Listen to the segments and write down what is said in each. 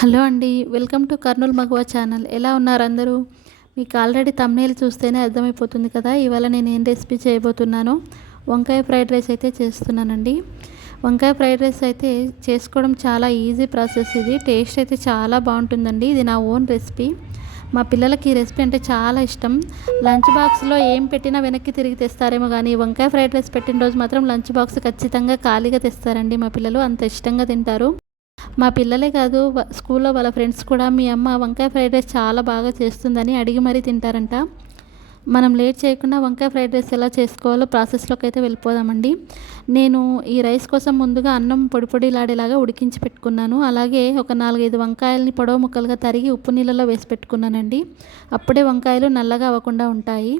Hello అండి, welcome to Kurnool మగువా channel. ఎలా ఉన్నారు అందరూ? మీకు ఆల్రెడీ థంబ్నెయిల్ చూస్తేనే అర్థమైపోతుంది కదా ఇవాళ నేను ఏం రెసిపీ చేయబోతున్నానో. వంకాయ ఫ్రైడ్ రైస్ అయితే చేస్తున్నానండి. వంకాయ ఫ్రైడ్ రైస్ అయితే చేసుకోవడం చాలా ఈజీ ప్రాసెస్. ఇది టేస్ట్ అయితే చాలా బాగుంటుందండి. ఇది నా ఓన్ రెసిపీ. మా పిల్లలకి ఈ రెసిపీ అంటే చాలా ఇష్టం. లంచ్ బాక్స్లో ఏం పెట్టినా వెనక్కి తిరిగి తెస్తారేమో కానీ వంకాయ ఫ్రైడ్ రైస్ పెట్టిన రోజు మాత్రం లంచ్ బాక్స్ ఖచ్చితంగా ఖాళీగా తెస్తారండి. మా పిల్లలు అంత ఇష్టంగా తింటారు. మా పిల్లలే కాదు, స్కూల్లో వాళ్ళ ఫ్రెండ్స్ కూడా మీ అమ్మ వంకాయ ఫ్రైడ్ రైస్ చాలా బాగా చేస్తుందని అడిగి మరీ తింటారంట. మనం లేట్ చేయకుండా వంకాయ ఫ్రైడ్ రైస్ ఎలా చేసుకోవాలో ప్రాసెస్లోకి అయితే వెళ్ళిపోదామండి. నేను ఈ రైస్ కోసం ముందుగా అన్నం పొడి పొడిలాడేలాగా ఉడికించి పెట్టుకున్నాను. అలాగే ఒక 4-5 వంకాయలని పొడవు ముక్కలుగా తరిగి ఉప్పు నీళ్ళలో వేసి పెట్టుకున్నానండి. అప్పుడే వంకాయలు నల్లగా అవ్వకుండా ఉంటాయి.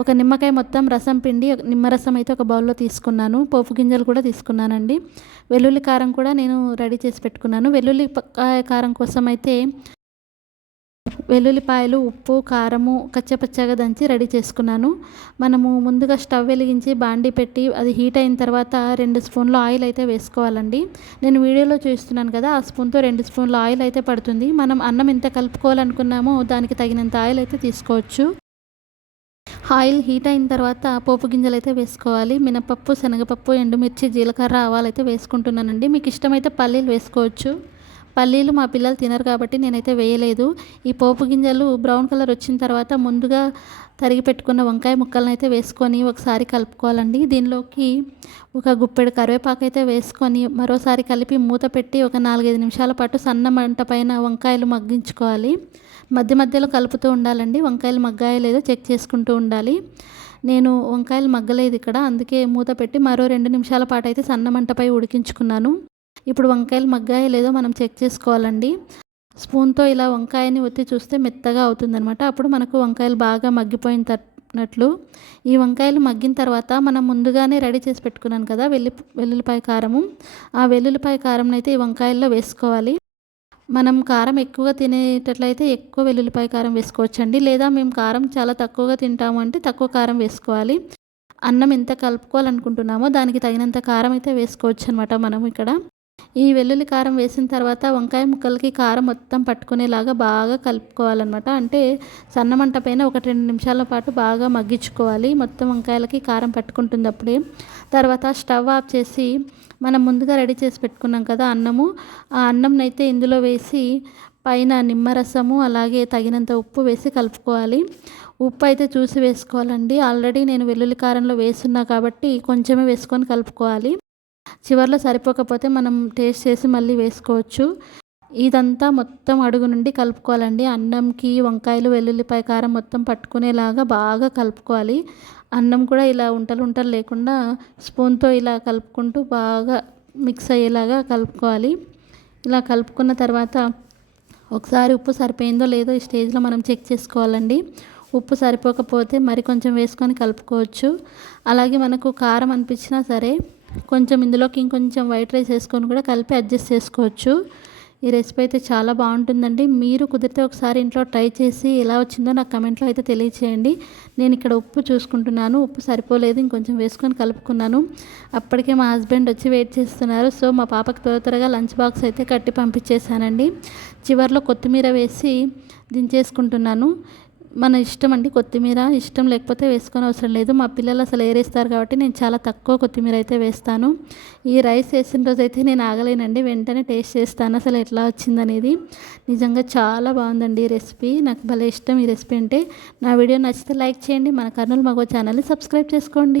ఒక నిమ్మకాయ మొత్తం రసం పిండి నిమ్మరసం అయితే ఒక బౌల్లో తీసుకున్నాను. పోపు గింజలు కూడా తీసుకున్నానండి. వెల్లుల్లి కారం కూడా నేను రెడీ చేసి పెట్టుకున్నాను. వెల్లుల్లిపాయ కారం కోసం అయితే వెల్లుల్లిపాయలు, ఉప్పు, కారము కచ్చపచ్చగా దంచి రెడీ చేసుకున్నాను. మనము ముందుగా స్టవ్ వెలిగించి బాండీ పెట్టి అది హీట్ అయిన తర్వాత 2 స్పూన్ల ఆయిల్ అయితే వేసుకోవాలండి. నేను వీడియోలో చూస్తున్నాను కదా, ఆ స్పూన్తో 2 స్పూన్ల ఆయిల్ అయితే పడుతుంది. మనం అన్నం ఎంత కలుపుకోవాలనుకున్నామో దానికి తగినంత ఆయిల్ అయితే తీసుకోవచ్చు. ఆయిల్ హీట్ అయిన తర్వాత పోపు గింజలు అయితే వేసుకోవాలి. మినపప్పు, శనగపప్పు, ఎండుమిర్చి, జీలకర్ర, ఆవాలు అయితే వేసుకుంటున్నానండి. మీకు ఇష్టమైతే పల్లీలు వేసుకోవచ్చు. పల్లీలు మా పిల్లలు తినరు కాబట్టి నేనైతే వేయలేదు. ఈ పోపు గింజలు బ్రౌన్ కలర్ వచ్చిన తర్వాత ముందుగా తరిగి పెట్టుకున్న వంకాయ ముక్కలను అయితే వేసుకొని ఒకసారి కలుపుకోవాలండి. దీనిలోకి ఒక గుప్పెడు కరివేపాకు అయితే వేసుకొని మరోసారి కలిపి మూత పెట్టి ఒక 4-5 నిమిషాల పాటు సన్న మంట పైన వంకాయలు మగ్గించుకోవాలి. మధ్య మధ్యలో కలుపుతూ ఉండాలండి. వంకాయలు మగ్గాయో లేదో చెక్ చేసుకుంటూ ఉండాలి. నేను వంకాయలు మగ్గలేదు ఇక్కడ, అందుకే మూత పెట్టి మరో 2 నిమిషాల పాటు అయితే సన్న మంటపై ఉడికించుకున్నాను. ఇప్పుడు వంకాయలు మగ్గాయో లేదో మనం చెక్ చేసుకోవాలండి. స్పూన్తో ఇలా వంకాయని ఒత్తి చూస్తే మెత్తగా అవుతుందనమాట. అప్పుడు మనకు వంకాయలు బాగా మగ్గిపోయినట్లు. ఈ వంకాయలు మగ్గిన తర్వాత మనం ముందుగానే రెడీ చేసి పెట్టుకున్నాను కదా వెల్లుల్లిపాయ కారము, ఆ వెల్లుల్లిపాయ కారం అయితే ఈ వంకాయల్లో వేసుకోవాలి. మనం కారం ఎక్కువగా తినేటట్లయితే ఎక్కువ వెల్లుల్లిపాయ కారం వేసుకోవచ్చండి. లేదా మేము కారం చాలా తక్కువగా తింటాము అంటే తక్కువ కారం వేసుకోవాలి. అన్నం ఎంత కలుపుకోవాలనుకుంటున్నామో దానికి తగినంత కారం అయితే వేసుకోవచ్చు అనమాట మనం ఇక్కడ. ఈ వెల్లుల్లి కారం వేసిన తర్వాత వంకాయ ముక్కలకి కారం మొత్తం పట్టుకునేలాగా బాగా కలుపుకోవాలన్నమాట. అంటే సన్నమంట పైన 1-2 నిమిషాల పాటు బాగా మగ్గించుకోవాలి. మొత్తం వంకాయలకి కారం పట్టుకుంటుంది అప్పుడే. తర్వాత స్టవ్ ఆఫ్ చేసి మనం ముందుగా రెడీ చేసి పెట్టుకున్నాం కదా అన్నము, ఆ అన్నంనైతే ఇందులో వేసి పైన నిమ్మరసము అలాగే తగినంత ఉప్పు వేసి కలుపుకోవాలి. ఉప్పు అయితే చూసి వేసుకోవాలండి. ఆల్రెడీ నేను వెల్లుల్లి కారంలో వేస్తున్నా కాబట్టి కొంచెమే వేసుకొని కలుపుకోవాలి. చివర్లో సరిపోకపోతే మనం టేస్ట్ చేసి మళ్ళీ వేసుకోవచ్చు. ఇదంతా మొత్తం అడుగు నుండి కలుపుకోవాలండి. అన్నంకి వంకాయలు వెల్లుల్లిపాయ కారం మొత్తం పట్టుకునేలాగా బాగా కలుపుకోవాలి. అన్నం కూడా ఇలా ఉంటలు ఉంటలు లేకుండా స్పూన్తో ఇలా కలుపుకుంటూ బాగా మిక్స్ అయ్యేలాగా కలుపుకోవాలి. ఇలా కలుపుకున్న తర్వాత ఒకసారి ఉప్పు సరిపోయిందో లేదో ఈ స్టేజ్లో మనం చెక్ చేసుకోవాలండి. ఉప్పు సరిపోకపోతే మరి కొంచెం వేసుకొని కలుపుకోవచ్చు. అలాగే మనకు కారం అనిపించినా సరే కొంచెం ఇందులోకి ఇంకొంచెం వైట్ రైస్ వేసుకొని కూడా కలిపి అడ్జస్ట్ చేసుకోవచ్చు. ఈ రెసిపీ అయితే చాలా బాగుంటుందండి. మీరు కుదిరితే ఒకసారి ఇంట్లో ట్రై చేసి ఎలా వచ్చిందో నాకు కమెంట్లో అయితే తెలియచేయండి. నేను ఇక్కడ ఉప్పు చూసుకుంటున్నాను, ఉప్పు సరిపోలేదు, ఇంకొంచెం వేసుకొని కలుపుకున్నాను. అప్పటికే మా హస్బెండ్ వచ్చి వెయిట్ చేస్తున్నారు. సో మా పాపకి త్వరగా లంచ్ బాక్స్ అయితే కట్టి పంపించేశానండి. చివర్లో కొత్తిమీర వేసి దించేసుకుంటున్నాను. మన ఇష్టం అండి, కొత్తిమీర ఇష్టం లేకపోతే వేసుకొని అవసరం లేదు. మా పిల్లలు అసలు ఏరేస్తారు కాబట్టి నేను చాలా తక్కువ కొత్తిమీర అయితే వేస్తాను. ఈ రైస్ వేసిన రోజు అయితే నేను ఆగలేనండి, వెంటనే టేస్ట్ చేస్తాను అసలు ఎట్లా వచ్చిందనేది. నిజంగా చాలా బాగుందండి ఈ రెసిపీ. నాకు భలే ఇష్టం ఈ రెసిపీ అంటే. నా వీడియో నచ్చితే లైక్ చేయండి. మన కర్నూల్ మగవ ఛానల్ని సబ్స్క్రైబ్ చేసుకోండి.